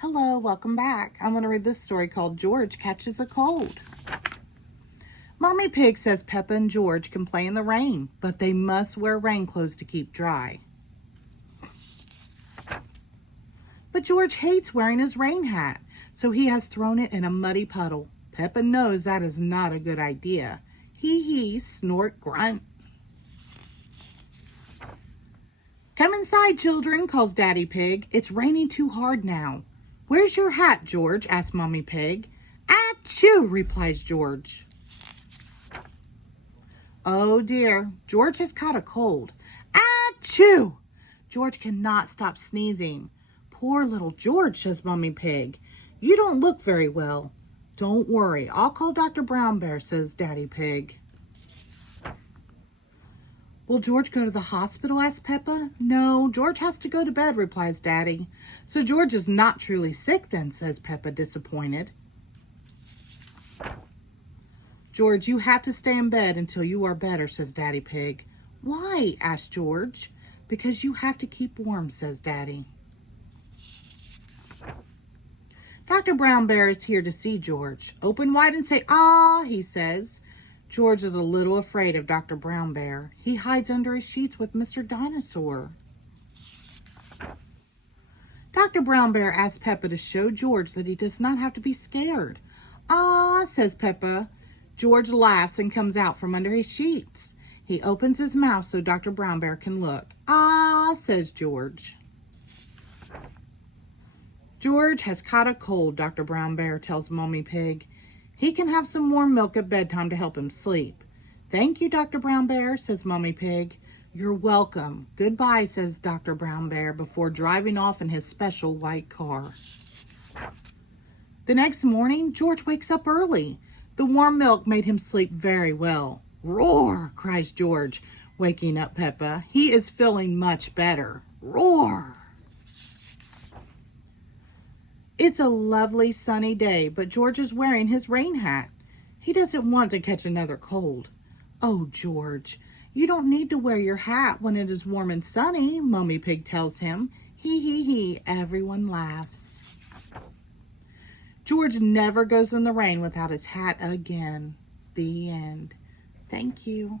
Hello, welcome back. I'm going to read this story called George Catches a Cold. Mommy Pig says Peppa and George can play in the rain, but they must wear rain clothes to keep dry. But George hates wearing his rain hat, so he has thrown it in a muddy puddle. Peppa knows that is not a good idea. Hee, snort, grunt. Come inside, children, calls Daddy Pig. It's raining too hard now. Where's your hat, George? asks Mommy Pig. Achoo, replies George. Oh dear, George has caught a cold. Achoo! George cannot stop sneezing. Poor little George, says Mommy Pig. You don't look very well. Don't worry, I'll call Dr. Brown Bear, says Daddy Pig. Will George go to the hospital, asks Peppa. No, George has to go to bed, replies Daddy. So George is not truly sick then, says Peppa, disappointed. George, you have to stay in bed until you are better, says Daddy Pig. Why? asks George. Because you have to keep warm, says Daddy. Dr. Brown Bear is here to see George. Open wide and say, ah, he says. George is a little afraid of Dr. Brown Bear. He hides under his sheets with Mr. Dinosaur. Dr. Brown Bear asks Peppa to show George that he does not have to be scared. Ah, says Peppa. George laughs and comes out from under his sheets. He opens his mouth so Dr. Brown Bear can look. Ah, says George. George has caught a cold, Dr. Brown Bear tells Mommy Pig. He can have some warm milk at bedtime to help him sleep. Thank you, Dr. Brown Bear, says Mommy Pig. You're welcome. Goodbye, says Dr. Brown Bear before driving off in his special white car. The next morning, George wakes up early. The warm milk made him sleep very well. Roar, cries George, waking up Peppa. He is feeling much better. Roar! It's a lovely sunny day, but George is wearing his rain hat. He doesn't want to catch another cold. Oh, George, you don't need to wear your hat when it is warm and sunny, Mommy Pig tells him. Hee, everyone laughs. George never goes in the rain without his hat again. The end. Thank you.